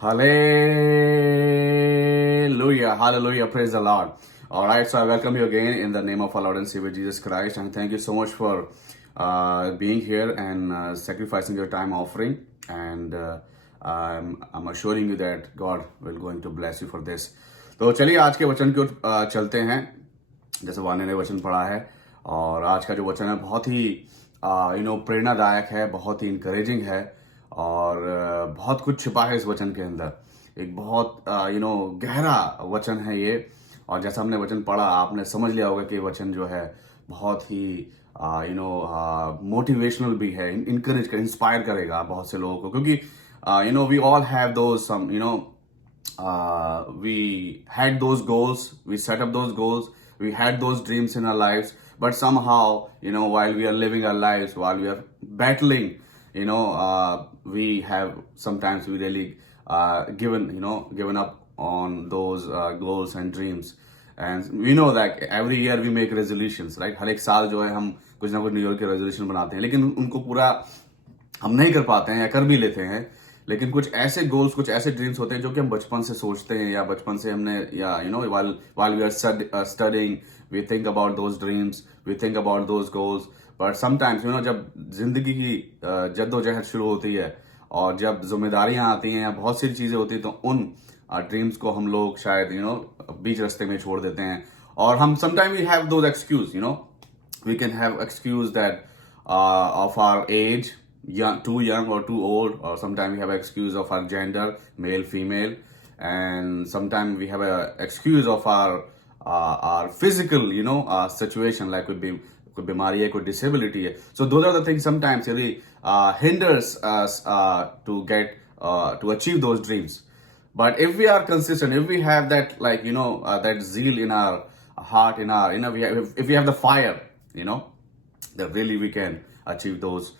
Hallelujah, hallelujah, praise the Lord. All right, so I welcome you again in the name of our Lord and Savior Jesus Christ, and thank you so much for being here and sacrificing your time offering. And I'm assuring you that God will going to bless you for this. तो चलिए आज के वचन की ओर चलते हैं। जैसे वाने ने वचन पढ़ा है, और आज का जो वचन है बहुत ही प्रेरणादायक है, बहुत ही इंकरेजिंग है, और बहुत कुछ छिपा है इस वचन के अंदर। एक बहुत गहरा वचन है ये। और जैसा हमने वचन पढ़ा, आपने समझ लिया होगा कि ये वचन जो है बहुत ही मोटिवेशनल भी है, इंकरेज कर, इंस्पायर करेगा बहुत से लोगों को, क्योंकि we all have those some we had those goals, we set up those goals, we had those dreams in our lives, but somehow, while we are living our lives, while we are battling, we have sometimes we really given up on those goals and dreams. And we know that every year we make resolutions, right? हर एक साल जो है हम कुछ ना कुछ new year के resolution बनाते हैं, लेकिन उनको पूरा हम नहीं कर पाते हैं या कर भी लेते हैं। लेकिन कुछ ऐसे गोल्स, कुछ ऐसे ड्रीम्स होते हैं जो कि हम बचपन से सोचते हैं, या बचपन से हमने, या while we are studying, we think about those dreams, we think about those goals. But sometimes जब जिंदगी की जद्दोजहद शुरू होती है और जब जिम्मेदारियां आती हैं या बहुत सी चीजें होती हैं, तो उन ड्रीम्स को हम लोग शायद बीच रास्ते में छोड़ देते हैं। और हम sometime we have those excuse, we can have excuse that of our age, too young or too old, or sometimes we have excuse of our gender, male, female, and sometimes we have a excuse of our physical situation, like could be बीमारी है, कोई disability है. So those are the things sometimes really hinders us to get to achieve those dreams. But if we are consistent, if we have that that zeal in our heart, in our if we have the fire, that really we can achieve those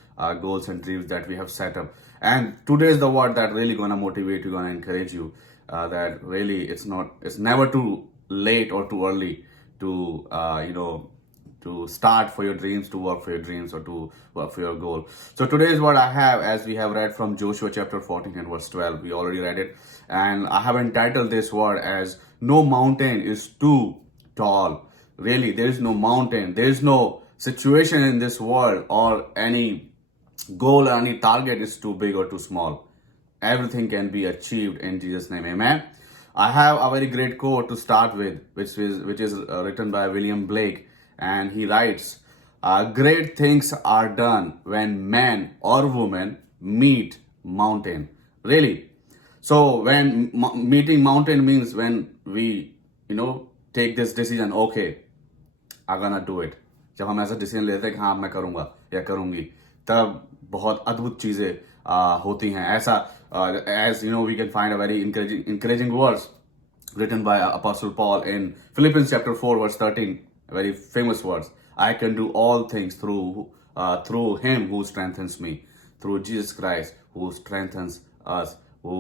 goals and dreams that we have set up. And today is the word that really gonna motivate you, gonna encourage you, that really it's never too late or too early to to start for your dreams, to work for your dreams, or to work for your goal. So today is what I have, as we have read from Joshua chapter 14 and verse 12. We already read it, and I have entitled this word as "No mountain is too tall." Really, there is no mountain, there is no situation in this world, or any goal or any target is too big or too small. Everything can be achieved in Jesus' name. Amen. I have a very great quote to start with, which is written by William Blake, and he writes, "Great things are done when man or woman meet mountain." Really. So when meeting mountain means when we take this decision, okay, I'm gonna do it. जब हम ऐसा decision लेते हैं कि हाँ मैं करूंगा या करूंगी, तब बहुत अद्भुत चीजें होती हैं। ऐसा as we can find a very encouraging verse written by Apostle Paul in Philippians chapter 4 verse 13, a very famous verse. I can do all things through him who strengthens me, through Jesus Christ who strengthens us, who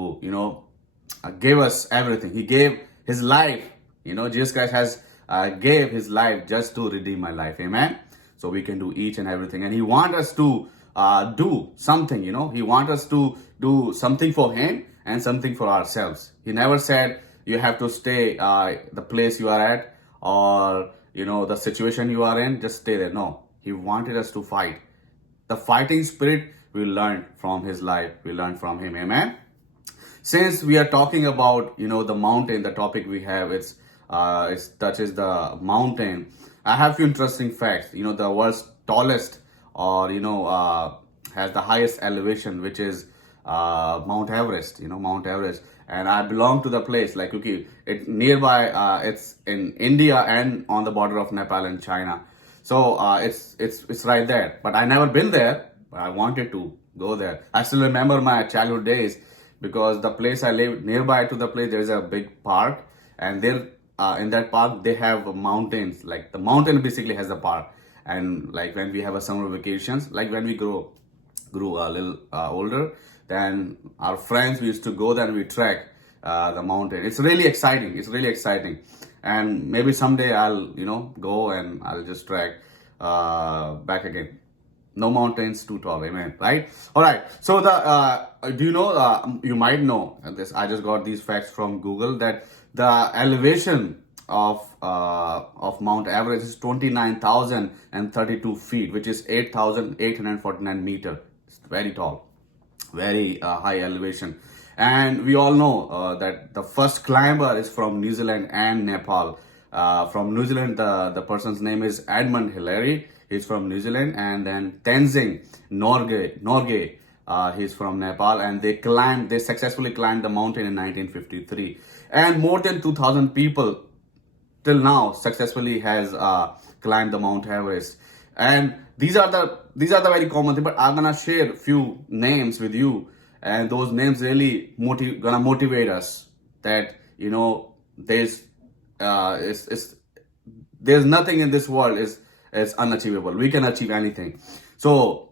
gave us everything. He gave his life. Jesus Christ has gave his life just to redeem my life. Amen. So we can do each and everything, and he wants us to do something. He wants us to do something for him and something for ourselves. He never said you have to stay the place you are at, or the situation you are in, just stay there. No, he wanted us to fight. The fighting spirit we learned from his life, we learned from him. Amen. Since we are talking about the mountain, the topic we have, it touches the mountain. I have few interesting facts. The world's tallest, or has the highest elevation, which is Mount Everest. Mount Everest, and I belong to the place, like it nearby. It's in India and on the border of Nepal and China. So it's right there. But I never been there. But I wanted to go there. I still remember my childhood days, because the place I live nearby to the place, there is a big park, and there in that park they have mountains. Like the mountain basically has the park, and like when we have a summer vacations, like when we grew a little older, then our friends, we used to go there and we trek the mountain. It's really exciting. It's really exciting, and maybe someday I'll go and I'll just trek back again. No mountains too tall. Amen. Right? All right. So do you know? You might know this. I just got these facts from Google that the elevation of Mount Everest is 29,032 feet, which is 8,849 meter. It's very tall, very high elevation. And we all know that the first climber is from New Zealand and Nepal. From New Zealand, the person's name is Edmund Hillary. He's from New Zealand. And then Tenzing Norgay, he's from Nepal. And they successfully climbed the mountain in 1953. And more than 2,000 people till now successfully has climbed the Mount Everest. And these are the very common things. But I'm gonna share a few names with you, and those names really gonna motivate us that there's there's nothing in this world is unachievable. We can achieve anything. So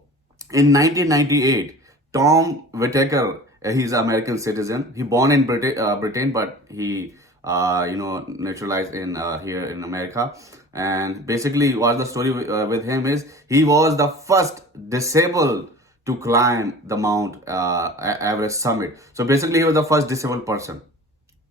in 1998, Tom Whitaker, he's an American citizen. He born in Britain, but he naturalized in here in America. And basically, what the story with him is, he was the first disabled to climb the Mount Everest summit. So basically, he was the first disabled person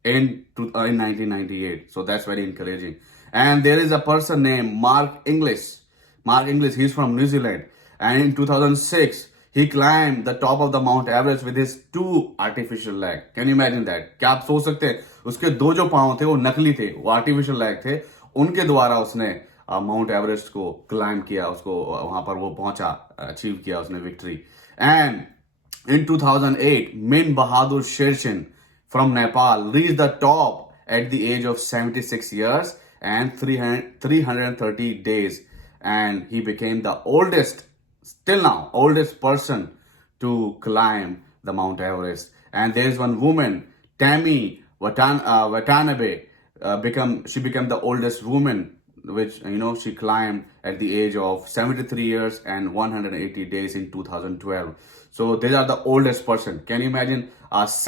in 1998. So that's very encouraging. And there is a person named Mark Inglis. Mark Inglis, he's from New Zealand. And in 2006, he climbed the top of the Mount Everest with his 2 artificial legs. Can you imagine that? क्या आप सोच सकते हैं? उसके 2 जो पांव थे वो नकली थे, वो आर्टिफिशियल लेग थे. उनके द्वारा उसने माउंट एवरेस्ट को क्लाइम किया, उसको वहां पर वो पहुंचा, अचीव किया उसने victory. And in 2008, Min Bahadur Shershin from Nepal reached the top at the age of 76 years and 330 days. And he became the oldest, still now, oldest person to climb the Mount Everest. And there's one woman, Tammy Watanabe, she became the oldest woman, which she climbed at the age of 73 years and 180 days in 2012. So these are the oldest person. Can you imagine 6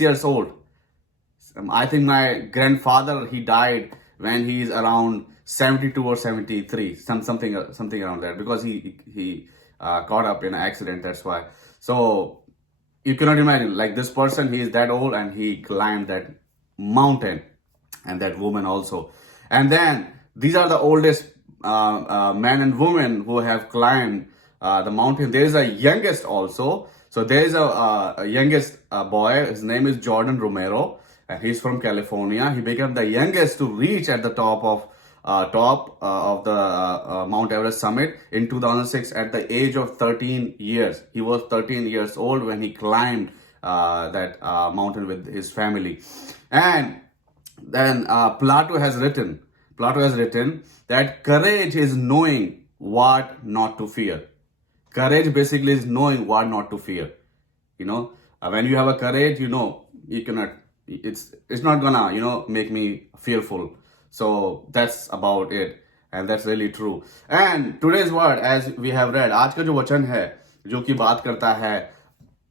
years old? I think my grandfather, he died when he's around 72 or 73, something around that, because he caught up in an accident. That's why. So you cannot imagine, like, this person, he is that old and he climbed that mountain, and that woman also. And then these are the oldest men and women who have climbed the mountain. There is a youngest also. So there is a youngest boy. His name is Jordan Romero, and he's from California. He became the youngest to reach at the top of the Mount Everest summit in 2006 at the age of 13 years. He was 13 years old when he climbed that mountain with his family. And then Plato has written that courage is knowing what not to fear. Courage basically is knowing what not to fear. When you have a courage, you cannot, it's not gonna, make me fearful. So that's about it. And that's really true. And today's word, as we have read, आज का जो वचन है, जो कि बात करता है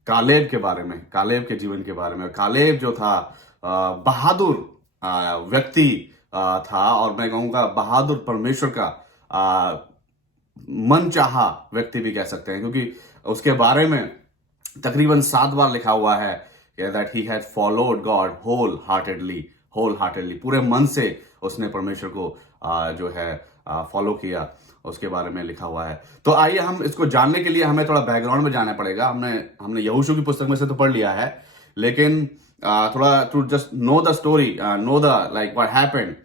कालेब के बारे में, कालेब के जीवन के बारे में. कालेब जो था बहादुर व्यक्ति था, और मैं कहूँगा बहादुर परमेश्वर का मनचाहा व्यक्ति भी कह सकते हैं, क्योंकि उसके बारे में तकरीबन 7 बार लिखा हुआ है that he had followed God wholeheartedly. पूरे मन से उसने परमेश्वर को जो है फॉलो किया, उसके बारे में लिखा हुआ है. तो आइए हम इसको जानने के लिए हमें थोड़ा बैकग्राउंड में जाना पड़ेगा. हमने यहोशू की पुस्तक में से तो पढ़ लिया है, लेकिन थोड़ा to just know the story, know the like what happened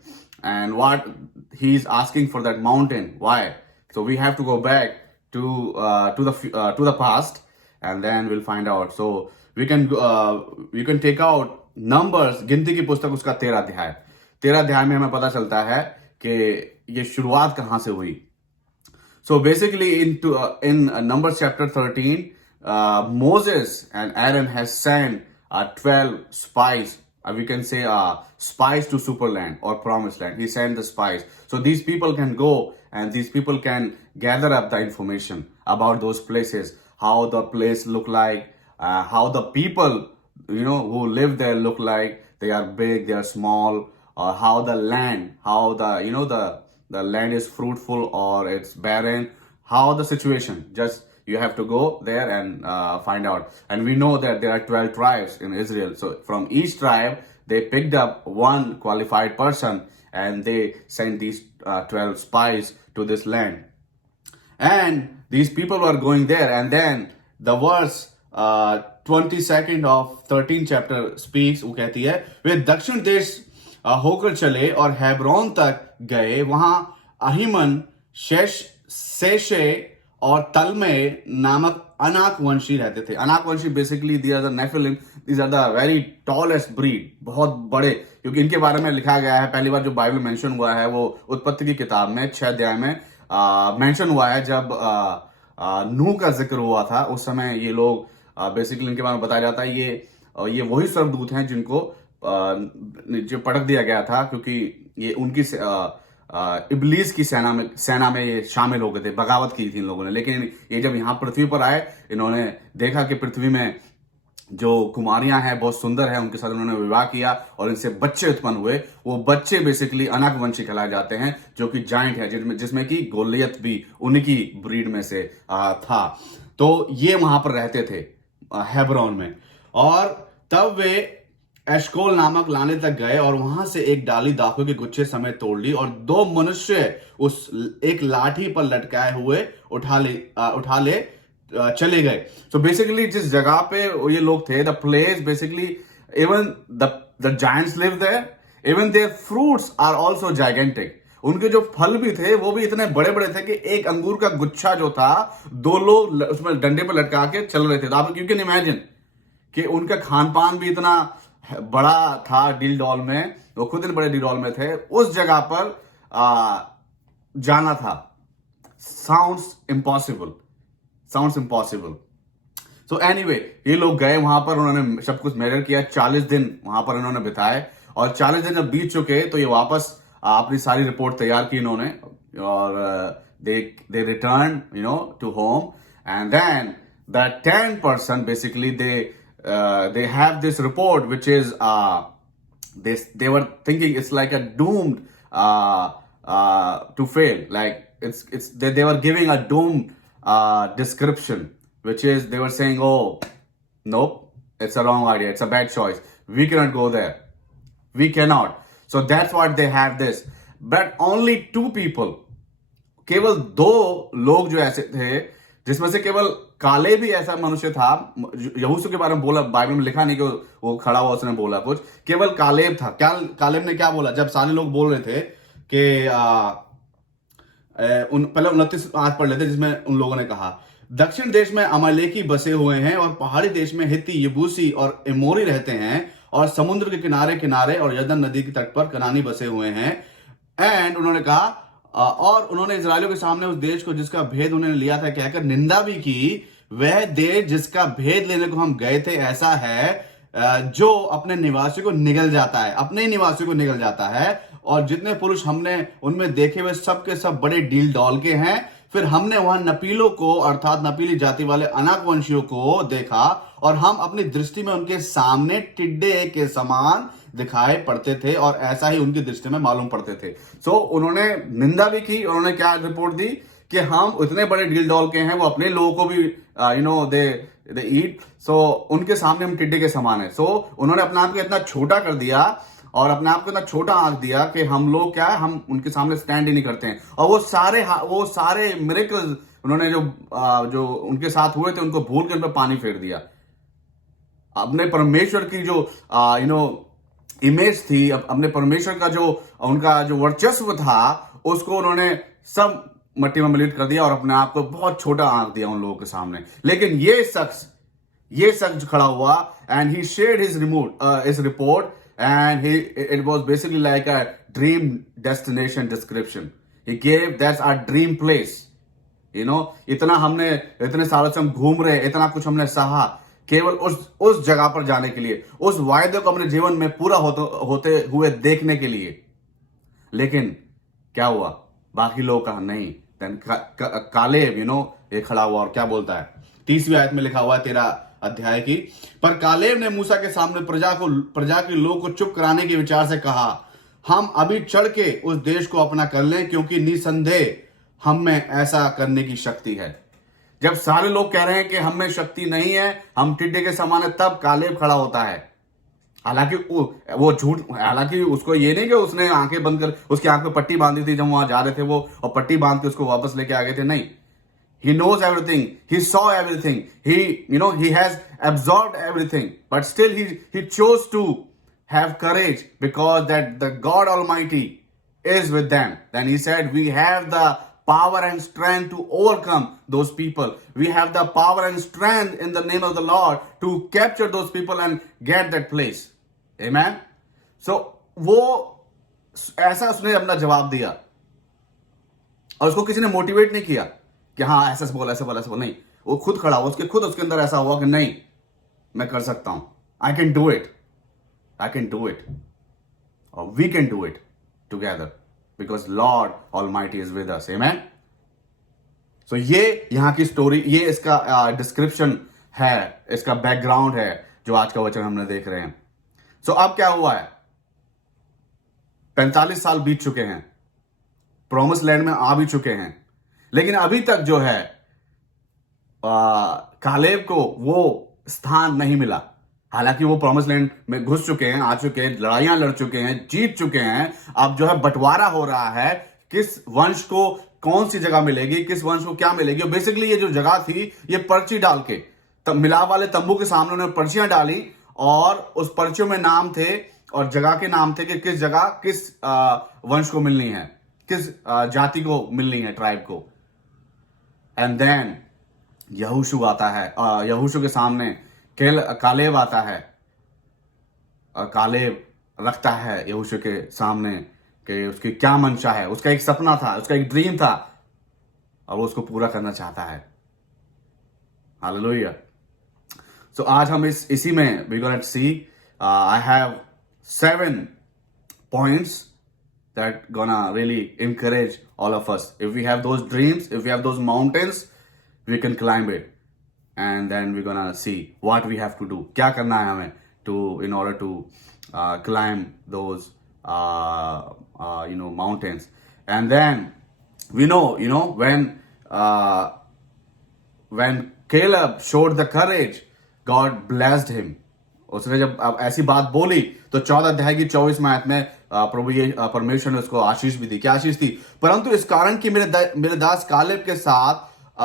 and what he is asking for that mountain, why. So we have to go back to the past, and then we'll find out. So you can take out Numbers, गिनती की पुस्तक, उसका 13 अध्याय में हमें पता चलता है कि ये शुरुआत कहाँ से हुई. So basically in Numbers chapter 13, Moses and Aaron has sent 12 spies. We can say spies to Superland or Promised Land. He sent the spies. So these people can go and these people can gather up the information about those places, how the place look like, how the people, who live there look like. They are big, they are small, or how the land, how the land is fruitful or it's barren. how the situation. Just you have to go there and find out. And we know that there are 12 tribes in Israel. So from each tribe, they picked up one qualified person and they sent these 12 spies to this land. And these people were going there, and then the verse 22nd of 13th chapter speaks. वो कहती है, वे दक्षिण देश होकर चले और Hebron तक गए. वहां अहिमन, शेशे और तलमे नामक अनाक वंशी रहते थे. अनाक वंशी basically these are the Nephilim, these are the very tallest breed, बहुत बड़े, क्योंकि इनके बारे में लिखा गया है. पहली बार जो बाइबल मेंशन हुआ है वो उत्पत्ति की किताब में 6 अध्याय में मेंशन हुआ है. जब नूह का जिक्र हुआ था उस समय ये लोग बेसिकली इनके बारे में बताया जाता है. ये वही स्वर्गदूत हैं जिनको जो पटक दिया गया था, क्योंकि ये उनकी इबलीस की सेना में ये शामिल हो गए थे. बगावत की थी इन लोगों ने. लेकिन ये जब यहाँ पृथ्वी पर आए, इन्होंने देखा कि पृथ्वी में जो कुमारियां हैं बहुत सुंदर है, उनके साथ उन्होंने विवाह किया और इनसे बच्चे उत्पन्न हुए. वो बच्चे बेसिकली अनाक वंशी कहलाए जाते हैं, जो कि जाइंट है, जिसमें कि गोलियत भी उन्हीं की ब्रीड में से था. तो ये वहां पर रहते थे हेब्रोन में. और तब वे एशकोल नामक लाने तक गए और वहां से एक डाली दाखों के गुच्छे समेत तोड़ ली और 2 मनुष्य उस एक लाठी पर लटकाए हुए उठा ले चले गए. तो बेसिकली जिस जगह पे ये लोग थे, the place basically, even the giants live there, even their fruits are also gigantic. उनके जो फल भी थे वो भी इतने बड़े बड़े थे कि एक अंगूर का गुच्छा जो था 2 लोग उसमें डंडे पर लटका के चल रहे थे. तो आप यू कैन इमेजिन कि उनका खान पान भी इतना बड़ा था. डील डॉल में, वो खुद इन बड़े डील डॉल में थे. उस जगह पर जाना था. Sounds impossible. सो एनीवे, ये लोग गए वहां पर, उन्होंने सब कुछ मेजर किया. 40 दिन वहां पर इन्होंने बिताए और 40 दिन जब बीत चुके तो ये वापस अपनी सारी रिपोर्ट तैयार की इन्होंने और they return to home. And then the 10 person basically they have this report which is they were thinking it's like a doomed to fail. Like they were giving a doomed description, which is they were saying, oh nope, it's a wrong idea, it's a bad choice, we cannot go there, we cannot. So that's what they have this. But only 2 people, केवल 2 लोग जो ऐसे थे, जिसमें से केवल काले भी ऐसा मनुष्य था. यहोशू के बारे में बोला, बाइबल में लिखा नहीं कि वो खड़ा हुआ उसने बोला कुछ, केवल कालेब था. कालेब ने क्या बोला जब सारे लोग बोल रहे थे कि पहले 29 आयत पढ़ लेते, जिसमें उन लोगों ने कहा, दक्षिण देश में अमालेकी बसे हुए हैं और पहाड़ी देश में हित्ती, यबूसी और एमोरी रहते हैं और समुद्र के किनारे किनारे और यरदन नदी के तट पर कनानी बसे हुए हैं. एंड उन्होंने कहा, और उन्होंने इजरायलियों के सामने उस देश को जिसका भेद उन्होंने लिया था कहकर निंदा भी की. वह देश जिसका भेद लेने को हम गए थे ऐसा है जो अपने निवासियों को निगल जाता है, अपने ही निवासियों को निगल जाता है. और जितने पुरुष हमने उनमें देखे हुए सब के सब बड़े डील डॉल के हैं. फिर हमने वहां नपीलों को, अर्थात नपीली जाति वाले अनाक वंशियों को देखा और हम अपनी दृष्टि में उनके सामने टिड्डे के समान दिखाई पड़ते थे और ऐसा ही उनकी दृष्टि में मालूम पड़ते थे. सो उन्होंने निंदा भी की. उन्होंने क्या रिपोर्ट दी कि हम इतने बड़े डील डॉल के हैं, वो अपने लोगों को भी दे ईट. सो उनके सामने हम टिड्डे के समान है. सो उन्होंने अपने आप को इतना छोटा कर दिया और अपने आप को इतना छोटा आंक दिया कि हम लोग क्या है, हम उनके सामने स्टैंड ही नहीं करते हैं. और वो सारे मिरेकल्स उन्होंने जो उनके साथ हुए थे उनको भूल के उन पर पानी फेर दिया. अपने परमेश्वर की जो इमेज थी, अपने परमेश्वर का जो उनका जो वर्चस्व था, उसको उन्होंने सब मट्टी में मिलिट कर दिया और अपने आप को बहुत छोटा आंक दिया उन लोगों के सामने. लेकिन ये शख्स खड़ा हुआ and he shared his report and it was basically like a dream destination description. He gave that's our dream place. इतने सालों से हम घूम रहे, इतना कुछ हमने सहा केवल उस जगह पर जाने के लिए, उस वायदे को अपने जीवन में पूरा होते हुए देखने के लिए. लेकिन क्या हुआ, बाकी लोग कहा नहीं. कालेब ये खड़ा हुआ और क्या बोलता है, 30वीं आयत में लिखा हुआ है 13 अध्याय की, पर कालेब ने मूसा के सामने प्रजा के लोग को चुप कराने के विचार से कहा, हम अभी चढ़ के उस देश को अपना कर लें, क्योंकि निसंदेह हम में ऐसा करने की शक्ति है। जब सारे लोग कह रहे हैं कि हम में शक्ति नहीं है, हम टिड्डे के समान है, तब कालेब खड़ा होता है। हालांकि वो झूठ, हालांकि उसको ये नहीं कि उसने आंखें बंद कर उसकी आंख में पट्टी बांधी थी जब वहां जा रहे थे वो, और पट्टी बांध के उसको वापस लेके आ गए थे, नहीं। He knows everything. He saw everything. He has absorbed everything. But still he chose to have courage because that the God Almighty is with them. Then he said, we have the power and strength to overcome those people. We have the power and strength in the name of the Lord to capture those people and get that place. Amen. So वो ऐसा उसने अपना जवाब दिया और उसको किसी ने मोटिवेट नहीं किया कि हाँ ऐसा बोल ऐसा बोल ऐसा बोल, नहीं। वो खुद खड़ा हुआ, उसके अंदर ऐसा हुआ कि नहीं, मैं कर सकता हूं, आई कैन डू इट और we can do it together because Lord Almighty is with us. Amen. So ये यहां की स्टोरी, ये इसका डिस्क्रिप्शन है, इसका बैकग्राउंड है जो आज का वचन हमने देख रहे हैं। सो अब क्या हुआ है, 45 साल बीत चुके हैं, प्रॉमिस लैंड में आ भी चुके हैं, लेकिन अभी तक जो है कालेब को वो स्थान नहीं मिला। हालांकि वो प्रॉमिस लैंड में घुस चुके हैं, आ चुके हैं, लड़ाइयां लड़ चुके हैं, जीत चुके हैं। अब जो है बंटवारा हो रहा है, किस वंश को कौन सी जगह मिलेगी, किस वंश को क्या मिलेगी। बेसिकली ये जो जगह थी, ये पर्ची डाल के मिलाप वाले तंबू के सामने उन्होंने पर्चियां डाली और उस पर्चियों में नाम थे और जगह के नाम थे कि किस जगह किस वंश को मिलनी है, किस जाति को मिलनी है, ट्राइब को। एंड देन यहोशू आता है, यहोशू के सामने कालेब आता है और कालेब रखता है यहोशू के सामने कि उसकी क्या मंशा है। उसका एक सपना था, उसका एक ड्रीम था और वो उसको पूरा करना चाहता है। हालेलुया। सो आज हम इसी में we gonna see, I have 7 points that gonna really encourage all of us. If we have those dreams, if we have those mountains, we can climb it, and then we're gonna see what we have to do. क्या करना है हमें in order to climb those mountains. And then we know when Caleb showed the courage, God blessed him. उसने जब ऐसी बात बोली तो 14 अध्याय की 24 आयत में परमेश्वर ने उसको आशीष भी दी। क्या आशीष थी? परंतु इस कारण कि मेरे दास कालेब के साथ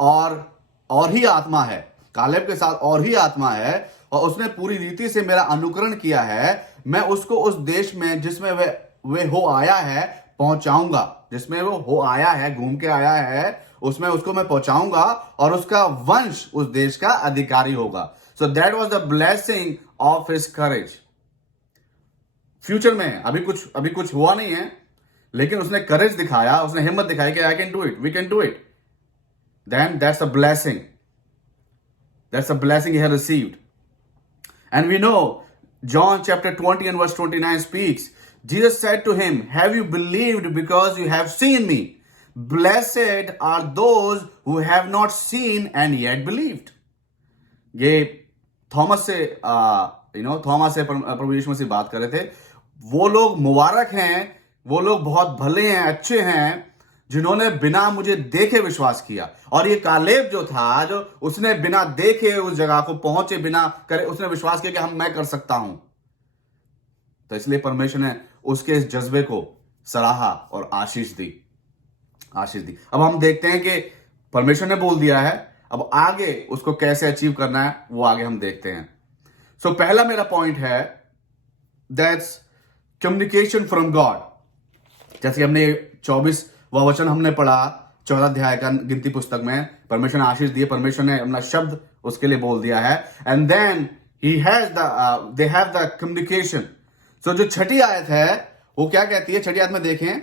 और ही आत्मा है, कालेब के साथ और ही आत्मा है और उसने पूरी रीति से मेरा अनुकरण किया है, मैं उसको उस देश में जिसमें वे हो आया है पहुंचाऊंगा। जिसमें वो हो आया है, घूम के आया है, उसमें उसको मैं पहुंचाऊंगा और उसका वंश उस देश का अधिकारी होगा। So that was the blessing of his courage. Future में अभी कुछ हुआ नहीं है, लेकिन उसने करेज दिखाया, उसने हिम्मत दिखाई कि I can do it, we can do it. Then that's a blessing. That's a blessing he had received. And we know John chapter 20 and verse 29 speaks. Jesus said to him, have you believed because you have seen me? Blessed are those who have not seen and yet believed. ये Thomas से प्रभु यीशु मसीह बात कर रहे थे। वो लोग मुबारक हैं, वो लोग बहुत भले हैं, अच्छे हैं, जिन्होंने बिना मुझे देखे विश्वास किया। और ये कालेब जो था, जो उसने बिना देखे उस जगह को पहुंचे, बिना करे उसने विश्वास किया कि मैं कर सकता हूं। तो इसलिए परमेश्वर ने उसके इस जज्बे को सराहा और आशीष दी। अब हम देखते हैं कि परमेश्वर ने बोल दिया है, अब आगे उसको कैसे अचीव करना है वो आगे हम देखते हैं। सो पहला मेरा पॉइंट है, दैट्स कम्युनिकेशन फ्रॉम गॉड। जैसे हमने 24वां वचन हमने पढ़ा 14 अध्याय का गिनती पुस्तक में, परमेश्वर ने आशीष दी, परमेश्वर ने अपना शब्द उसके लिए बोल दिया है। And then they have the communication. So जो छठी आयत है वो क्या कहती है? छठी आयत में देखें,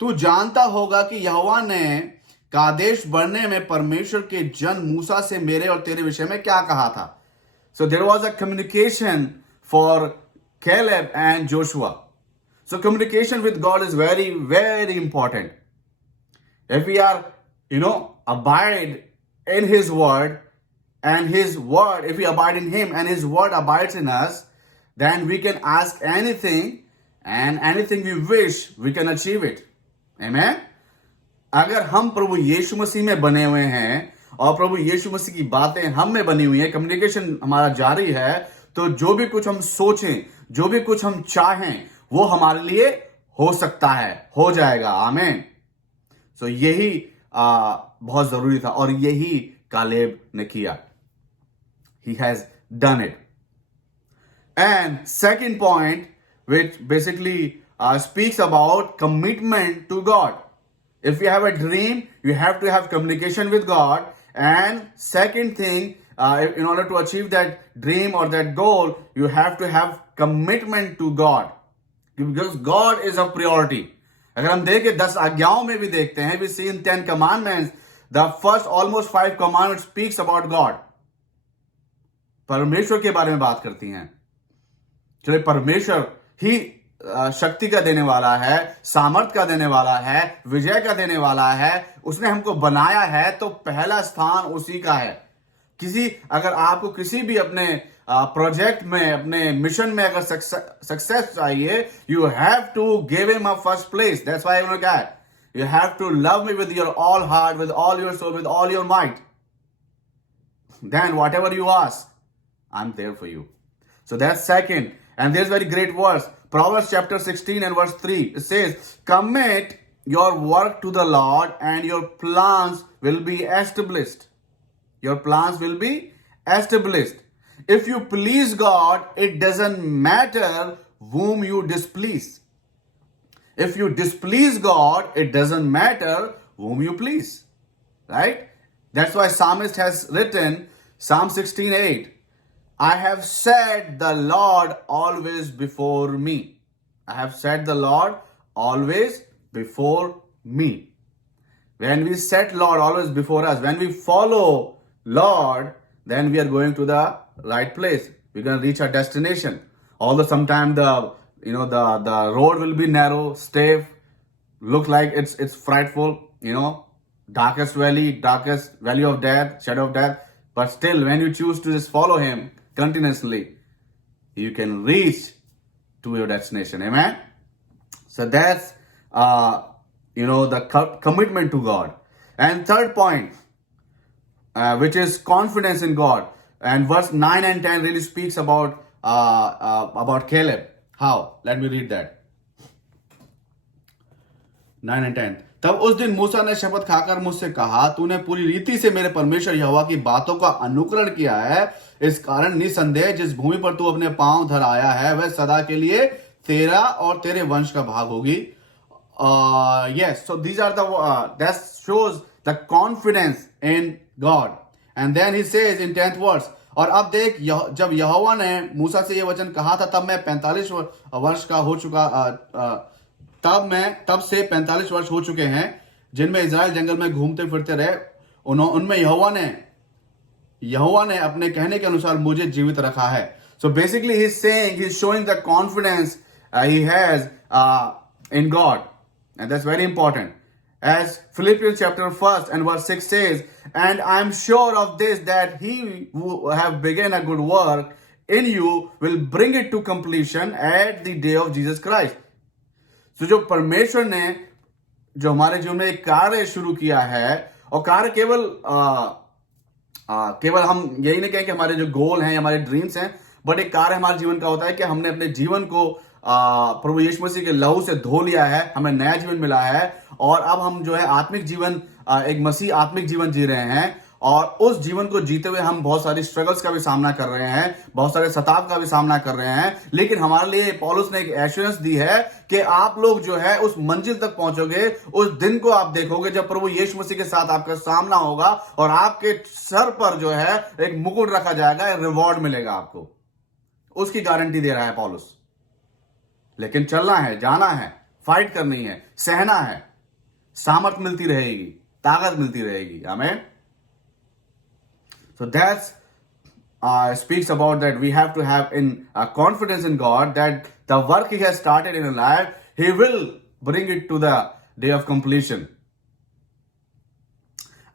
तू जानता होगा कि यहोवा ने कादेश बढ़ने में परमेश्वर के जन मूसा से मेरे और तेरे विषय में क्या कहा था। So there was a communication for Caleb and Joshua. So communication with God is very very important. If we are abide in his word and his word, if we abide in him and his word abides in us, then we can ask anything and anything we wish we can achieve it. Amen. अगर हम प्रभु यीशु मसीह में बने हुए हैं और प्रभु यीशु मसीह की बातें हम में बनी हुई है, कम्युनिकेशन हमारा जारी है, तो जो भी कुछ हम सोचें, जो भी कुछ हम चाहें, वो हमारे लिए हो सकता है, हो जाएगा। आमीन। सो यही बहुत जरूरी था और यही कालेब ने किया। He has done it. And second point, which basically speaks about commitment to God. If you have a dream, you have to have communication with God. And second thing, in order to achieve that dream or that goal, you have to have commitment to God. Because God is a priority. अगर हम देखें 10 आज्ञाओं में भी देखते हैं, we see in 10 commandments, the first almost 5 commandments speaks about God. परमेश्वर के बारे में बात करती हैं। चलिए, परमेश्वर ही शक्ति का देने वाला है, सामर्थ का देने वाला है, विजय का देने वाला है, उसने हमको बनाया है, तो पहला स्थान उसी का है। अगर आपको किसी भी अपने प्रोजेक्ट में, अपने मिशन में अगर सक्सेस चाहिए, you have to give him a first place. That's why उन्होंने कहा है, you have to love me with your all heart, with all your soul, with all your might, then whatever you ask, I'm there for you. So that's second. And there's very great verse. Proverbs chapter 16 and verse 3. It says, commit your work to the Lord and your plans will be established. Your plans will be established. If you please God, it doesn't matter whom you displease. If you displease God, it doesn't matter whom you please. Right? That's why Psalmist has written Psalm 16:8. I have set the Lord always before me. I have set the Lord always before me. When we set Lord always before us, when we follow Lord, then we are going to the right place. We're going to reach our destination. Although sometimes the road will be narrow, stiff, look like it's frightful, darkest valley of death, shadow of death. But still, when you choose to just follow Him continuously, you can reach to your destination. Amen. So that's the commitment to God. And third point, which is confidence in God. And verse 9 and 10 really speaks about Caleb. How? Let me read that. 9 and 10. तब उस दिन मूसा ने शपथ खाकर मुझसे कहा, तूने पूरी रीति से मेरे परमेश्वर यहोवा की बातों का अनुकरण किया है, इस कारण निसंदेह जिस भूमि पर तू अपने पांव धर आया है, वह सदा के लिए तेरा और तेरे वंश का भाग होगी. Yes, so these are that shows the confidence in God. And then he says in 10th verse, और अब देख, जब यहोवा ने मूसा से यह वचन कहा था, तब मैं 45 वर्ष का हो चुका, तब से 45 वर्ष हो चुके हैं, जिनमें इजराइल जंगल में घूमते फिरते रहे. उनमें यहोवा ने अपने कहने के अनुसार मुझे जीवित रखा है. So basically he's showing the confidence he has in God, and that's very important. As Philippians chapter 1 and verse 6 says, and I'm sure of this, that he who have begun a good work in you will bring it to completion at the day of Jesus Christ. तो जो परमेश्वर ने जो हमारे जीवन में एक कार्य शुरू किया है, और कार्य केवल हम यही नहीं कहें कि हमारे जो गोल हैं, हमारे ड्रीम्स हैं, बट एक कार्य हमारे जीवन का होता है कि हमने अपने जीवन को प्रभु यीशु मसीह के लहू से धो लिया है, हमें नया जीवन मिला है, और अब हम जो है आत्मिक जीवन, एक मसीह आत्मिक जीवन जी रहे हैं. और उस जीवन को जीते हुए हम बहुत सारी स्ट्रगल्स का भी सामना कर रहे हैं, बहुत सारे सताव का भी सामना कर रहे हैं, लेकिन हमारे लिए पौलुस ने एक एश्योरेंस दी है कि आप लोग जो है उस मंजिल तक पहुंचोगे. उस दिन को आप देखोगे जब प्रभु यीशु मसीह के साथ आपका सामना होगा, और आपके सर पर जो है एक मुकुट रखा जाएगा, एक रिवॉर्ड मिलेगा आपको. उसकी गारंटी दे रहा है पौलुस. लेकिन चलना है, जाना है, फाइट करनी है, सहना है, सामर्थ मिलती रहेगी, ताकत मिलती रहेगी. आमीन. So that speaks about that we have to have confidence in God that the work He has started in our life, He will bring it to the day of completion.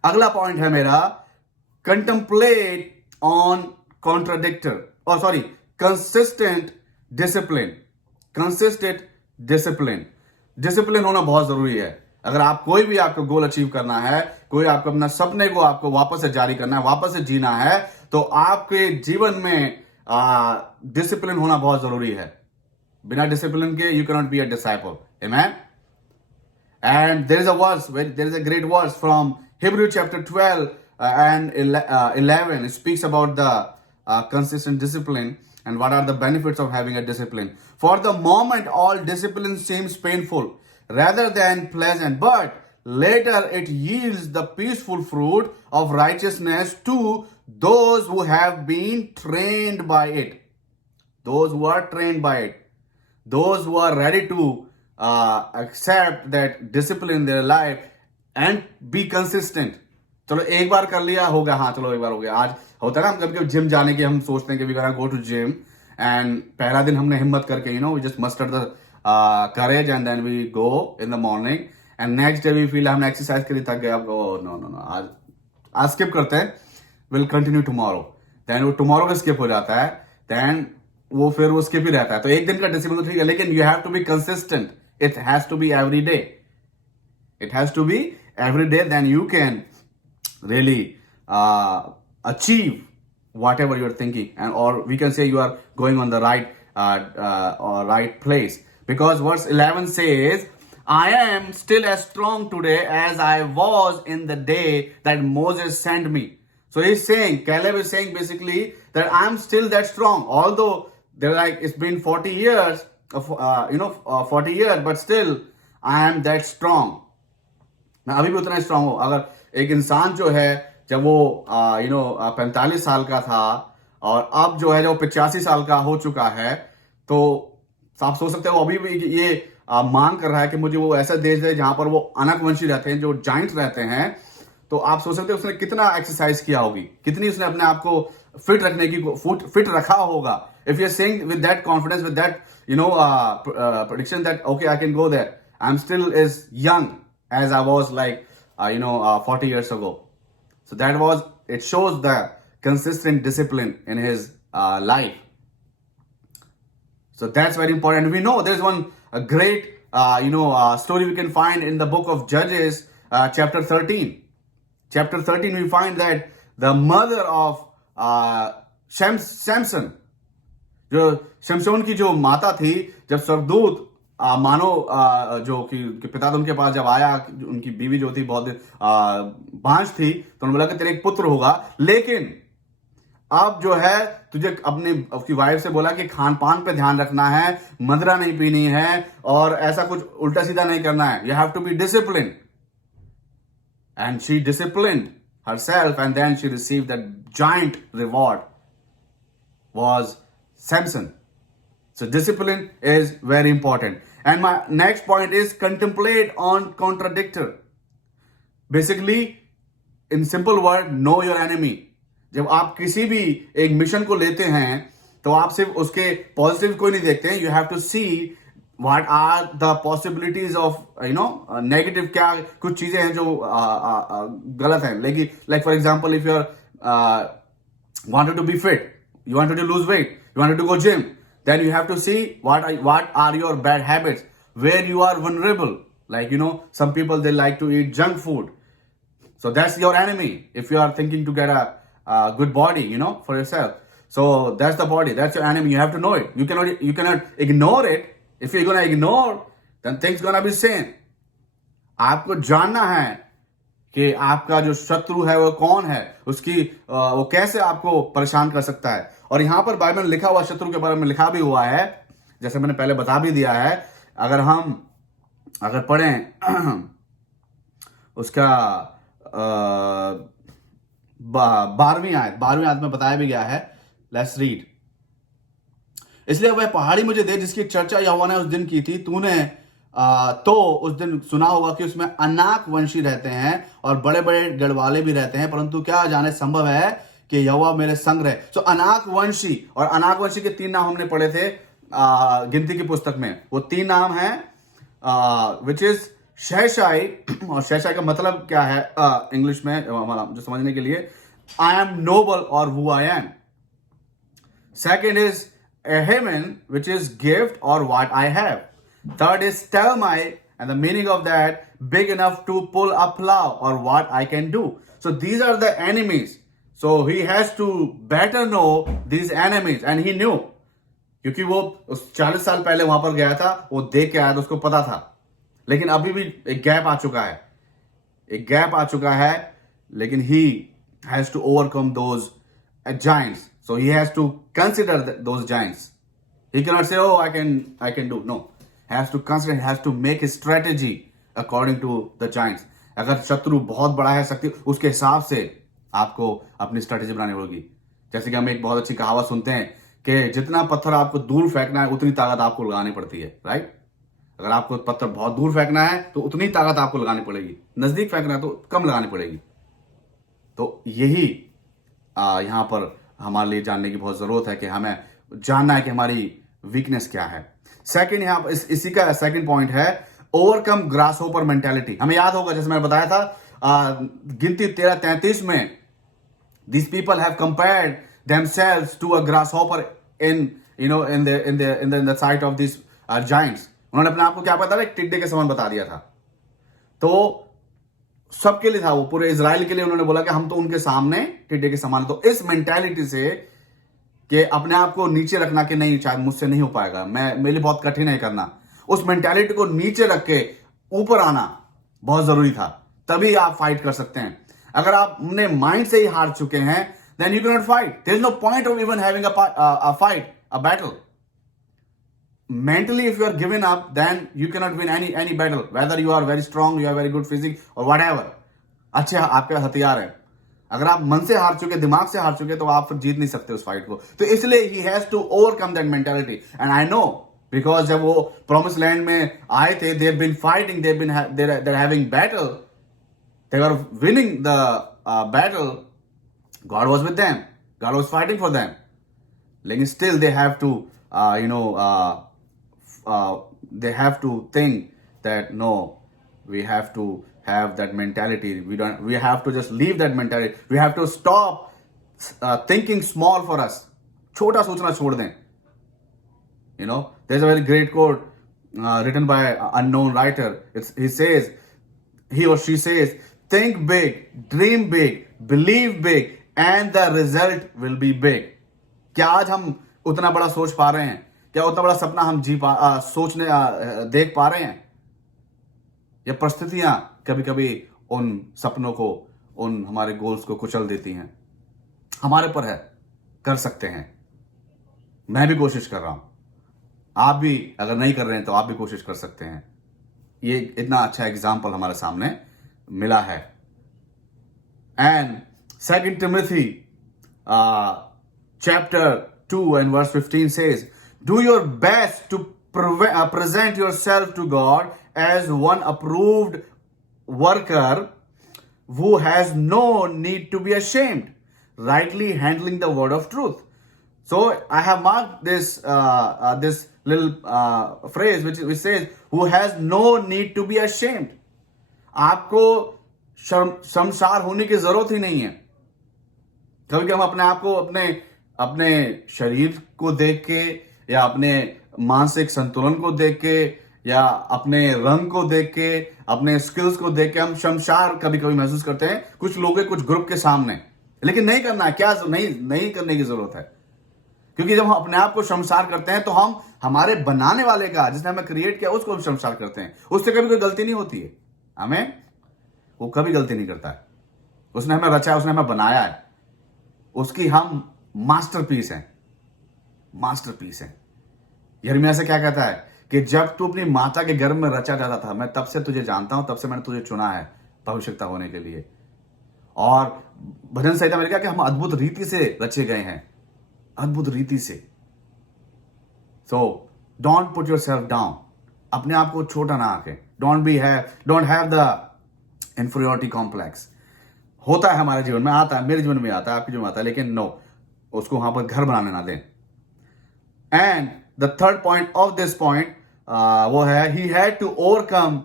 अगला पॉइंट है मेरा, contemplate on consistent discipline. Consistent discipline. Discipline होना बहुत जरूरी है. अगर आप कोई भी आपको गोल अचीव करना है, कोई आपको अपना सपने को आपको वापस से जारी करना है, वापस से जीना है, तो आपके जीवन में डिसिप्लिन होना बहुत जरूरी है. बिना डिसिप्लिन के you cannot be a disciple. Amen. And there is a verse, there is a great verse from Hebrew chapter 12 and 11. It speaks about the consistent discipline and what are the benefits of having a discipline. For the moment, all discipline seems painful rather than pleasant, but later it yields the peaceful fruit of righteousness to those who have been trained by it. Those who are trained by it. Those who are ready to accept that discipline in their life and be consistent. चलो एक बार कर लिया होगा, हाँ चलो एक बार हो गया. आज होता है ना, हम कभी कभी जिम जाने की हम सोचते हैं कि we gonna go to gym, and पहला दिन हमने हिम्मत करके we just muster the courage and then we go in the morning, and next day we feel हमने एक्सरसाइज करी, थक गए, अब नो नो नो आज स्किप करते हैं, विल कंटिन्यू टुमारो. देन वो टुमारो का स्किप हो जाता है, देन वो फिर वो स्किप ही रहता है. तो एक दिन का डिसिप्लिन तो ठीक है, लेकिन you have to be consistent. It has to be every day. It has to be every day. Then you can really achieve whatever you're thinking, and or we can say you are going on the right place. Because verse 11 says, "I am still as strong today as I was in the day that Moses sent me." So he's saying, Caleb is saying basically that I'm still that strong, although they're like it's been 40 years. 40 years, but still I am that strong. मैं अभी भी उतना strong हूं. अगर एक इंसान जो है जब वो 45 साल का था और अब जो है जो 85 साल का हो चुका है, तो आप सोच सकते हो अभी भी ये मांग कर रहा है कि मुझे वो ऐसा देश दे जहां पर वो अनकवंशी रहते हैं, जो जाइंट रहते हैं. तो आप सोच सकते हो उसने कितना एक्सरसाइज किया होगी, कितनी उसने अपने आप को फिट रखने की फिट रखा होगा. If you're saying with that confidence, with that prediction that okay, I can go there, I'm still as young as I was 40 years ago. So it shows the consistent discipline in his life. So that's very important. We know there's one great story we can find in the book of Judges, chapter 13. Chapter 13, we find that the mother of Samson, जो शमशोन की जो माता थी, जब सरदूत जो कि पिता उनके पास जब आया, उनकी बीवी जो थी बहुत बांझ थी, तो उन्होंने बोला कि तेरे एक पुत्र होगा, लेकिन अब जो है तुझे अपनी वाइफ से बोला कि खान पान पे ध्यान रखना है, मदिरा नहीं पीनी है और ऐसा कुछ उल्टा सीधा नहीं करना है. You have to be discipline. And she disciplined herself, and then she received that giant reward was Samson. So discipline is very important. And my next point is contemplate on contradictor. Basically, in simple word, know your enemy. जब आप किसी भी एक mission को लेते हैं तो आप सिर्फ उसके पॉजिटिव को नहीं देखते हैं. You have to see what are the possibilities of negative, क्या कुछ चीजें हैं जो गलत हैं. लेकिन like for example, if you are wanted to be fit, you wanted to lose weight, you wanted to go gym, then you have to see what are your bad habits, where you are vulnerable. Like some people, they like to eat junk food, so that's your enemy. If you are thinking to get a good body for yourself, so that's the body, that's your enemy. You have to know it. You cannot ignore it. If you're gonna ignore, then things gonna be same. आपको जानना है कि आपका जो शत्रु है वो कौन है, उसकी वो कैसे आपको परेशान कर सकता है. और यहां पर बाइबल में लिखा हुआ शत्रु के बारे में लिखा भी हुआ है, जैसे मैंने पहले बता भी दिया है. अगर पढ़ें उसका 12वीं आयत में बताया भी गया है. Let's read. इसलिए वह पहाड़ी मुझे दे जिसकी चर्चा यहोवा ने उस दिन की थी. तूने तो उस दिन सुना होगा कि उसमें अनाक वंशी रहते हैं और बड़े बड़े गढ़वाले भी रहते हैं, परंतु क्या जाने संभव है कि यहोवा मेरे संग रहे. सो अनाक वंशी, और अनाक वंशी के 3 नाम हमने पढ़े थे गिनती की पुस्तक में. वो 3 नाम हैं विच इज शहशाई. और शहशाई का मतलब क्या है इंग्लिश में जो समझने के लिए, आई एम नोबल और who I am. Second is Ahiman, which is gift or what I have. Third is Talmai, and the meaning of that, big enough to pull a plow or what I can do. So these are the enemies. So he has to better know these enemies and he knew. क्योंकि वो उस 40 साल पहले वहां पर गया था, वो देख के आया था, उसको पता था. लेकिन अभी भी एक गैप आ चुका है, एक गैप आ चुका है. लेकिन he has to overcome those giants. So he has to consider those giants. He cannot say, oh, I can do. No. He has to consider, he has to make a strategy according to the giants. अगर शत्रु बहुत बड़ा है शक्ति, उसके हिसाब से आपको अपनी स्ट्रेटेजी बनानी होगी. जैसे कि हम एक बहुत अच्छी कहावत सुनते हैं कि जितना पत्थर आपको दूर फेंकना है उतनी ताकत आपको लगानी पड़ती है, राइट? अगर आपको पत्थर बहुत दूर फेंकना है तो उतनी ताकत आपको लगानी पड़ेगी, नजदीक फेंकना है तो कम लगानी पड़ेगी. तो यही यहां पर हमारे लिए जानने की बहुत जरूरत है कि हमें जानना है कि हमारी वीकनेस क्या है. सेकंड, यहां इसी का सेकंड पॉइंट है ओवरकम ग्रासहोपर मेंटालिटी. हमें याद होगा, जैसे मैंने बताया था गिनती 13:33 में, these people have compared themselves to a grasshopper in the sight of these giants. उन्होंने अपने आप को क्या पता, एक टिड्डे के समान बता दिया था. तो सबके लिए था, वो पूरे इजराइल के लिए उन्होंने बोला कि हम तो उनके सामने टिड्डे के समान. तो इस मेंटालिटी से कि अपने आप को नीचे रखना कि नहीं शायद मुझसे नहीं हो पाएगा, मेरे लिए बहुत कठिन है करना, उस मेंटालिटी को नीचे रख के ऊपर आना बहुत जरूरी था. तभी आप फाइट कर सकते हैं. अगर आप अपने माइंड से ही हार चुके हैं, then you cannot fight. There is no point of even having a fight, a battle. Mentally, if you are given up, then you cannot win any battle. Whether you are very strong, you have very good physique or whatever. अच्छे आपके हथियार है. अगर आप मन से हार चुके, दिमाग से हार चुके, तो आप फिर जीत नहीं सकते उस फाइट को. तो इसलिए he has to overcome that mentality. And I know because जब वो promised land में आए थे, they've been fighting, they're having battle, they were winning the battle. God was with them. God was fighting for them. लेकिन still they have to they have to think that no, we have to have that mentality. We have to just leave that mentality. We have to stop thinking small for us. छोटा सोचना छोड़ दें. There's a very great quote written by an unknown writer. He or she says, think big, dream big, believe big, and the result will be big. क्या आज हम उतना बड़ा सोच पा रहे हैं? क्या उतना बड़ा सपना हम देख पा रहे हैं? या परिस्थितियां कभी कभी उन सपनों को, उन हमारे गोल्स को कुचल देती हैं? हमारे पर है, कर सकते हैं. मैं भी कोशिश कर रहा हूं, आप भी अगर नहीं कर रहे हैं तो आप भी कोशिश कर सकते हैं. ये इतना अच्छा एग्जाम्पल हमारे सामने मिला है. And 2 Timothy chapter 2 and verse 15 says, do your best to present yourself to God as one approved worker who has no need to be ashamed, rightly handling the word of truth. So I have marked this little phrase which says, who has no need to be ashamed. आपको शर्मसार होने की जरूरत ही नहीं है. कभी हम अपने आप को अपने शरीर को देख के, या अपने मानसिक संतुलन को देख के, या अपने रंग को देख के, अपने स्किल्स को देख के हम शर्मसार कभी कभी महसूस करते हैं कुछ लोग कुछ ग्रुप के सामने. लेकिन नहीं करना है, क्या नहीं करने की जरूरत है. क्योंकि जब हम अपने आप को शर्मसार करते हैं तो हम हमारे बनाने वाले का, जिसने हमें क्रिएट किया, उसको हम शर्मसार करते हैं. उससे कभी कोई गलती नहीं होती है. वो कभी गलती नहीं करता है. उसने हमें रचा है, उसने हमें बनाया है, उसकी हम मास्टरपीस है. यिर्मयाह से क्या कहता है कि जब तू अपनी माता के गर्भ में रचा जाता था, मैं तब से तुझे जानता हूं, तब से मैंने तुझे चुना है भविष्यता होने के लिए. और भजन संहिता में लिखा कि हम अद्भुत रीति से रचे गए हैं, अद्भुत रीति से. So don't put yourself down. अपने आप को छोटा ना आके, don't have the inferiority complex. होता है हमारे जीवन में, आता है, मेरे जीवन में आता है, आपके जीवन में आता है, लेकिन नो, उसको वहां पर घर बनाने ना दें. And the third point of this point वो है, he had to overcome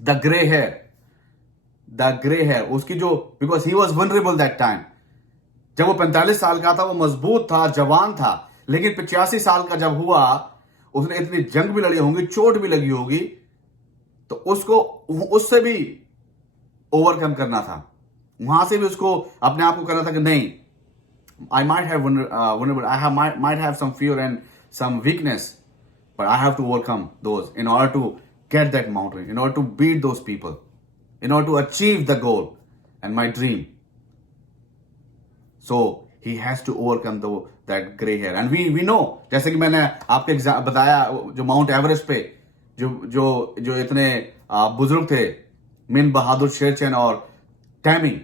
the grey hair. उसकी जो, because he was vulnerable that time. जब वो 45 साल का था, वो मजबूत था, जवान था. लेकिन 85 साल का जब हुआ, उसने इतनी जंग भी लड़ी होंगी, चोट भी लगी होगी, तो उसको उससे भी ओवरकम करना था, वहां से भी उसको अपने आप को करना था कि नहीं, I might have vulnerable, might have some fear and some weakness, but I have to overcome those in order to get that mountain, in order to beat those people, in order to achieve the goal and my dream. So he has to overcome that gray hair. And we know, जैसे कि मैंने आपके बताया, जो mount Everest पे जो जो जो इतने बुजुर्ग थे, मिन बहादुर शेरचन और टैमी,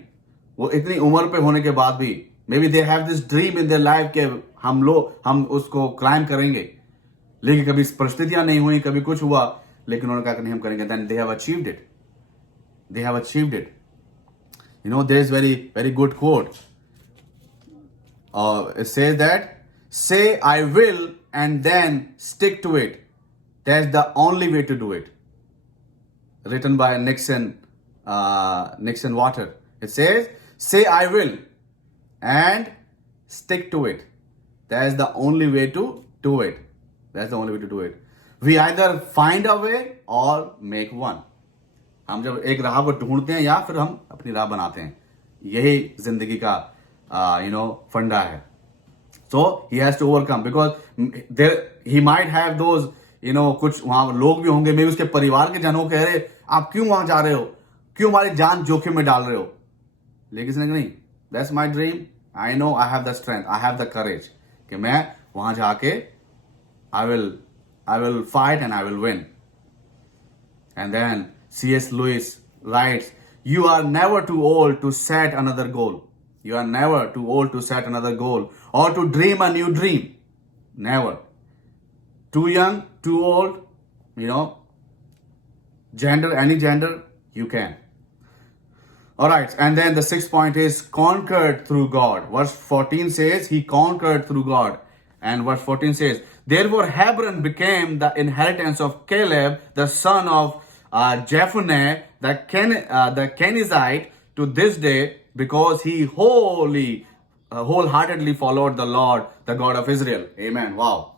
वो इतनी उम्र पे होने के बाद भी maybe they have this dream in their life कि हम उसको क्लाइम करेंगे, लेकिन कभी परिस्थितियां नहीं हुई, कभी कुछ हुआ, लेकिन उन्होंने कहा कि नहीं हम करेंगे. Then they have achieved it. They have achieved it. You know, there is very good quote. It says that, say I will and then stick to it. That's the only way to do it. Written by Nixon Water. It says, say I will and stick to it. That's the only way to do it. That's the only way to do it. We either find a way or make one. हम जब एक राह को ढूंढते हैं या फिर हम अपनी राह बनाते हैं, यही जिंदगी का फंडा है. So he has to overcome, because he might have those, कुछ वहां लोग भी होंगे, मे उसके परिवार के जनों कह रहे आप क्यों वहां जा रहे हो, क्यों हमारी जान जोखिम में डाल रहे हो, लेकिन इसने नहीं, that's my dream, I know I have the strength, I have the courage, कि मैं वहां जाके I will fight and I will win. And then C.S. Lewis writes, you are never too old to set another goal. You are never too old to set another goal or to dream a new dream. Never. Too young, too old, any gender, you can. All right, and then the sixth point is conquered through God. Verse 14 says, he conquered through God. And verse 14 says, therefore Hebron became the inheritance of Caleb, the son of Jephunneh, the Kenizzite, to this day, because he wholeheartedly followed the Lord, the God of Israel. Amen. Wow.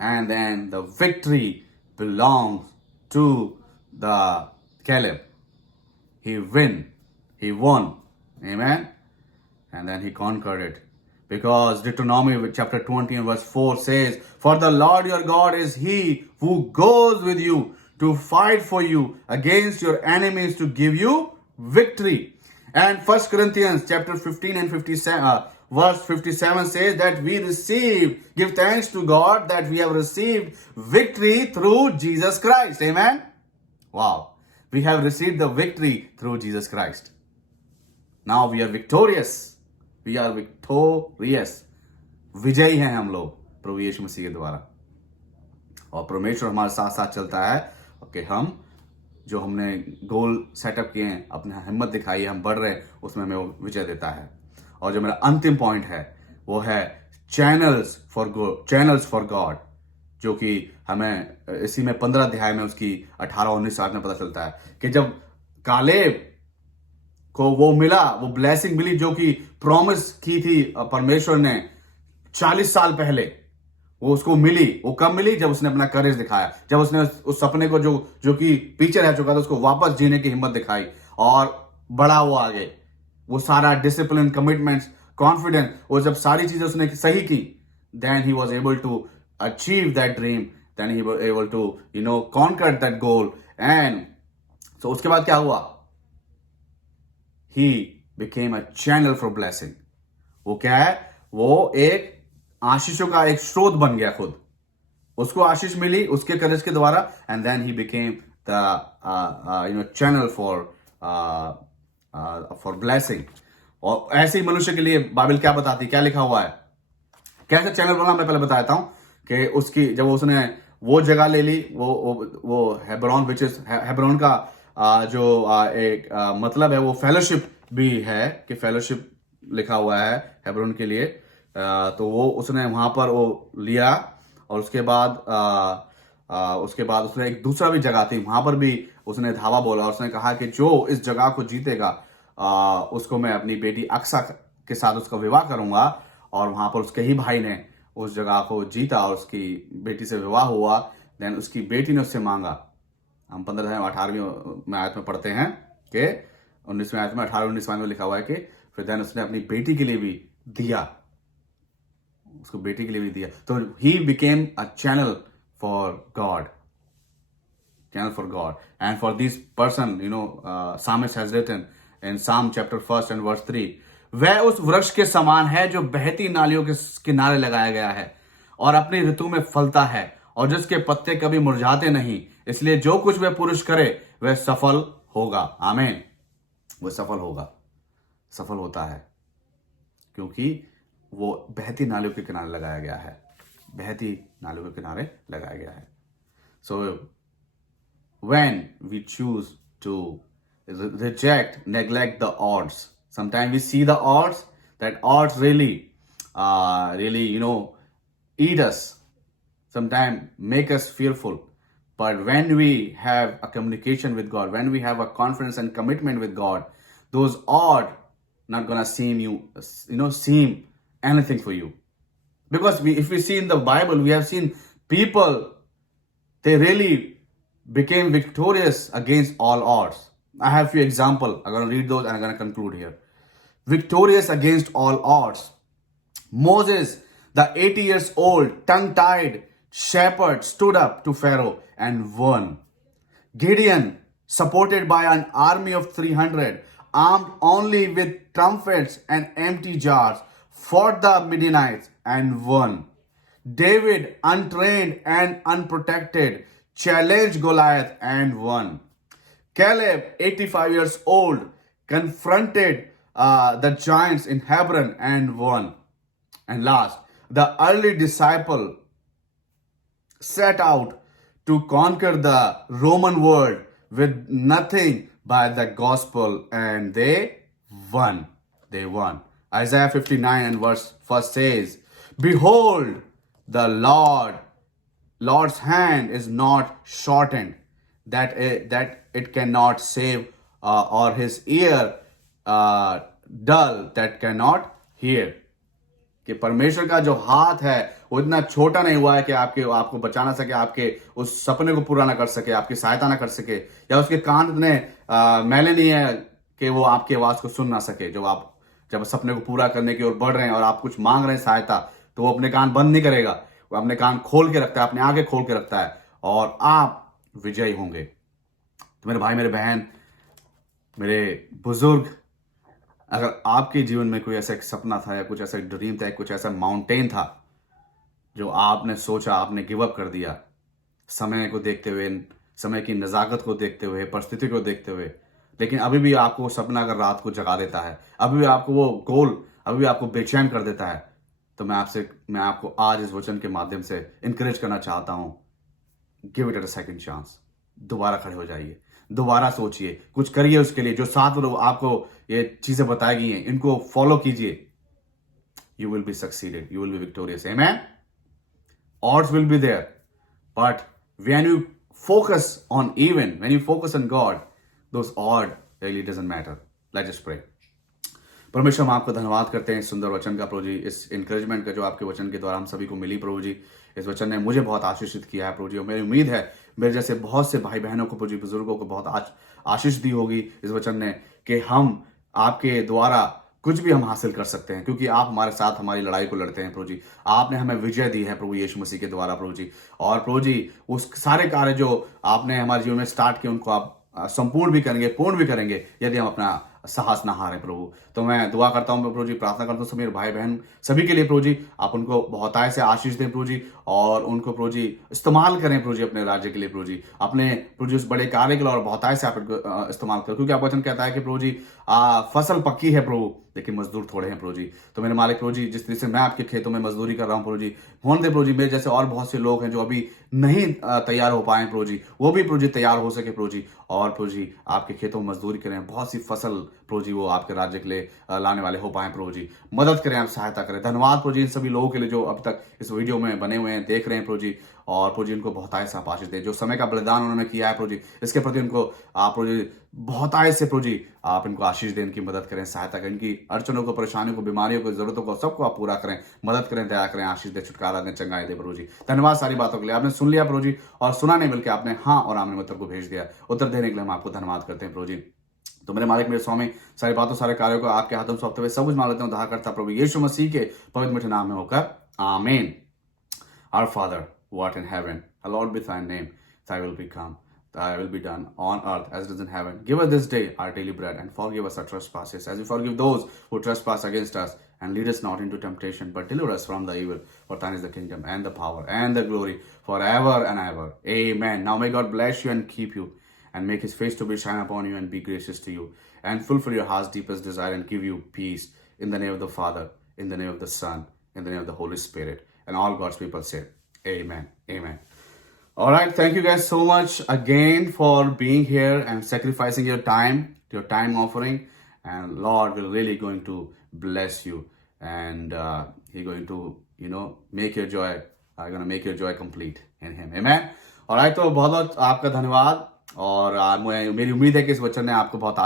And then the victory belongs to the Caleb. He won. Amen. And then he conquered it. Because Deuteronomy chapter 20 and verse 4 says, for the Lord your God is he who goes with you to fight for you against your enemies to give you victory. And 1 Corinthians chapter 15 and 57, verse 57 says that give thanks to God that we have received victory through Jesus Christ. Amen. Wow. We have received the victory through Jesus Christ. Now we are victorious. We are victorious. विजयी हैं हम लोग प्रभु यीशु मसीह के द्वारा. और परमेश्वर हमारे साथ साथ चलता है कि हम जो हमने गोल सेटअप किए हैं, अपने हिम्मत दिखाई है, हम बढ़ रहे हैं, उसमें हमें वो विजय देता है. और जो मेरा अंतिम पॉइंट है वो है चैनल्स फॉर गॉड, जो कि हमें इसी में 15 अध्याय में उसकी 18-19 में पता चलता है कि जब कालेब को वो मिला, वो ब्लेसिंग मिली जो कि प्रॉमिस की थी परमेश्वर ने 40 साल पहले, वो उसको मिली. वो कब मिली? जब उसने अपना करेज दिखाया, जब उसने उस सपने को जो कि पीछे रह चुका था उसको वापस जीने की हिम्मत दिखाई और बढ़ा वो आगे. वो सारा डिसिप्लिन, कमिटमेंट्स, कॉन्फिडेंस, वो जब सारी चीजें उसने सही की, then he was able to achieve that dream, then he was able to conquer that goal. And so उसके बाद क्या हुआ? He became a channel for blessing. वो क्या है? वो एक आशीषों का एक स्रोत बन गया खुद. उसको आशीष मिली उसके करेज के द्वारा, and then he became the channel for blessing. और ऐसे ही मनुष्य के लिए बाइबल क्या बताती, क्या लिखा हुआ है, कैसे चैनल बना, मैं पहले बताता हूं कि उसकी जब उसने वो जगह ले ली, वो हेब्रोन, विच इज हेब्रोन का एक मतलब है, वो फेलोशिप भी है कि फेलोशिप लिखा हुआ है हेब्रोन के लिए. तो वो उसने वहां पर वो लिया, और उसके बाद उसने एक दूसरा भी जगह थी, वहां पर भी उसने धावा बोला, और उसने कहा कि जो इस जगह को जीतेगा उसको मैं अपनी बेटी अक्सा के साथ उसका विवाह करूंगा. और वहां पर उसके ही भाई ने उस जगह को जीता और उसकी बेटी से विवाह हुआ. देन उसकी बेटी ने उससे मांगा हम 18वीं में आयत में पढ़ते हैं कि 19वीं आयत में 18-19 में लिखा हुआ है कि फिर देन उसने अपनी बेटी के लिए भी दिया, उसको बेटी के लिए भी दिया। तो ही became a channel for God, channel for God. And for this person, psalmist has written in Psalm chapter 1 and verse 3, वह उस वृक्ष के समान है जो बहती नालियों के किनारे लगाया गया है और अपनी ऋतु में फलता है और जिसके पत्ते कभी मुरझाते नहीं, इसलिए जो कुछ वह पुरुष करे वह सफल होगा। आमीन। वह सफल होगा, सफल होता है क्योंकि वो बहती नालियों के किनारे लगाया गया है, बहती नालियों के किनारे लगाया गया है। सो when we choose to reject, neglect the odds, sometimes we see the odds, that odds really eat us, sometimes make us fearful. But when we have a communication with God, when we have a confidence and commitment with God, those odds not gonna seem anything for you. Because if we see in the Bible, we have seen people, they really became victorious against all odds. I have a few examples. I'm going to read those and I'm going to conclude here. Victorious against all odds. Moses, the 80 years old, tongue-tied shepherd, stood up to Pharaoh and won. Gideon, supported by an army of 300, armed only with trumpets and empty jars, fought the Midianites and won. David, untrained and unprotected, challenged Goliath and won. Caleb, 85 years old, confronted the giants in Hebron and won. And last, the early disciple set out to conquer the Roman world with nothing but the gospel, and they won. They won. Isaiah 59 and verse 1 says, behold, the Lord's hand is not shortened, that it cannot save, or his ear dull, that cannot hear. कि परमेश्वर का जो हाथ है वो इतना छोटा नहीं हुआ है कि आपको बचा ना सके, आपके उस सपने को पूरा ना कर सके, आपकी सहायता ना कर सके, या उसके कान इतने मैले नहीं है कि वो आपकी आवाज को सुन ना सके। जब सपने को पूरा करने की ओर बढ़ रहे हैं और आप कुछ मांग रहे हैं सहायता, तो वो अपने कान बंद नहीं करेगा, वो अपने कान खोल के रखता है, अपने आगे खोल के रखता है, और आप विजयी होंगे। तो मेरे भाई, मेरे बहन, मेरे बुजुर्ग, अगर आपके जीवन में कोई ऐसा एक सपना था या कुछ ऐसा ड्रीम था, कुछ ऐसा माउंटेन था जो आपने सोचा, आपने गिव अप कर दिया, समय को देखते हुए, समय की नज़ाकत को देखते हुए, परिस्थिति को देखते हुए, लेकिन अभी भी आपको वो सपना अगर रात को जगा देता है, अभी भी आपको वो गोल अभी भी आपको बेचैन कर देता है, तो मैं आपको आज इस वचन के माध्यम से इंकरेज करना चाहता हूं, give it a second chance. दोबारा खड़े हो जाइए, दोबारा सोचिए, कुछ करिए उसके लिए। जो 7 लोग आपको ये चीजें बताई गई हैं, इनको फॉलो कीजिए। You will be succeeded, you will be victorious. Amen. Odds will be there, but when you focus on when you focus on God, those odds really doesn't matter. Let's just pray. परमेश्वर, हम आपको धन्यवाद करते हैं इस सुंदर वचन का प्रभु जी, इस इंकरेजमेंट का जो आपके वचन के द्वारा हम सभी को मिली प्रभु जी। इस वचन ने मुझे बहुत आशीषित किया है प्रभु जी, और मेरी उम्मीद है मेरे जैसे बहुत से भाई बहनों को प्रभु जी, बुजुर्गों को बहुत आशीष दी होगी इस वचन ने, कि हम आपके द्वारा कुछ भी हम हासिल कर सकते हैं, क्योंकि आप हमारे साथ हमारी लड़ाई को लड़ते हैं प्रभु जी। आपने हमें विजय दी है प्रभु यीशु मसीह के द्वारा प्रभु जी, और प्रभु जी उस सारे कार्य जो आपने हमारे जीवन में स्टार्ट किए उनको आप संपूर्ण भी करेंगे, पूर्ण भी करेंगे, यदि हम अपना साहस ना हारें प्रभु। तो मैं दुआ करता हूं प्रभु जी, प्रार्थना करता हूं सभी मेरे भाई बहन सभी के लिए प्रभु जी, आप उनको बहुतायत से आशीष दें प्रभु जी, और उनको प्रभु जी इस्तेमाल करें प्रभु जी अपने राज्य के लिए प्रभु जी, अपने प्रभु जी उस बड़े कार्य के लिए, और बहुतायत से आप इनको इस्तेमाल करें, क्योंकि आप वचन कहता है कि प्रभु जी फसल पक्की है प्रभु, लेकिन मजदूर थोड़े हैं प्रभु जी। तो मेरे मालिक प्रभु जी, जिस तरह से मैं आपके खेतों में मजदूरी कर रहा हूं प्रभु जी, होने दे प्रभु जी मेरे जैसे और बहुत से लोग हैं जो अभी नहीं तैयार हो पाए प्रभु जी, वो भी प्रभु जी तैयार हो सके प्रभु जी, और प्रभु जी आपके खेतों में मजदूरी करें, बहुत सी फसल प्रभु जी वो आपके राज्य के लिए लाने वाले हो पाए। प्रभु जी मदद करें, आप सहायता करें। धन्यवाद प्रभु जी इन सभी लोगों के लिए जो अब तक इस वीडियो में बने हुए हैं, देख रहे हैं प्रभु जी। और प्रभु जी इनको बहुतायत से आप आशीष दें। जो समय का बलिदान उन्होंने किया है प्रभु जी, इसके प्रति उनको आप प्रभु जी बहुतायत से प्रभु जी आप इनको आशीष दें, इनकी मदद करें, सहायता करें, इनकी अड़चनों को, परेशानियों को, बीमारियों को, जरूरतों को सबको आप पूरा करें, मदद करें, दया करें, आशीष दें, छुटकारा दें, चंगाई दें प्रभु जी। धन्यवाद सारी बातों के लिए। आपने सुन लिया प्रभु जी, और सुना नहीं बल्कि आपने हाँ और आमीन उत्तर को भेज दिया। उत्तर देने के लिए हम आपको धन्यवाद करते हैं प्रभु जी। तो मेरे मालिक, मेरे स्वामी, सारी बातों, सारे कार्यों को आपके हाथों में सौंपते हुए सब कुछ मान लेते हैं उद्धारकर्ता प्रभु यीशु मसीह के पवित्र मीठे नाम में होकर आमीन। Our Father, who art in heaven, hallowed be thy name. Thy will be come. Thy will be done on earth as it is in heaven. Give us this day our daily bread, and forgive us our trespasses, as we forgive those who trespass against us. And lead us not into temptation, but deliver us from the evil. For thine is the kingdom, and the power, and the glory, forever and ever. Amen. Now may God bless you and keep you, and make his face to be shine upon you, and be gracious to you, and fulfill your heart's deepest desire, and give you peace. In the name of the Father, in the name of the Son, in the name of the Holy Spirit. And all God's people say, Amen. Amen. All right. Thank you guys so much again for being here and sacrificing your time offering. And Lord will really going to bless you. And He's going to, make your joy, going to make your joy complete in Him. Amen. All right. तो बहुत बहुत आपका धन्यवाद। और मेरी उम्मीद है कि इस वचन ने आपको बहुत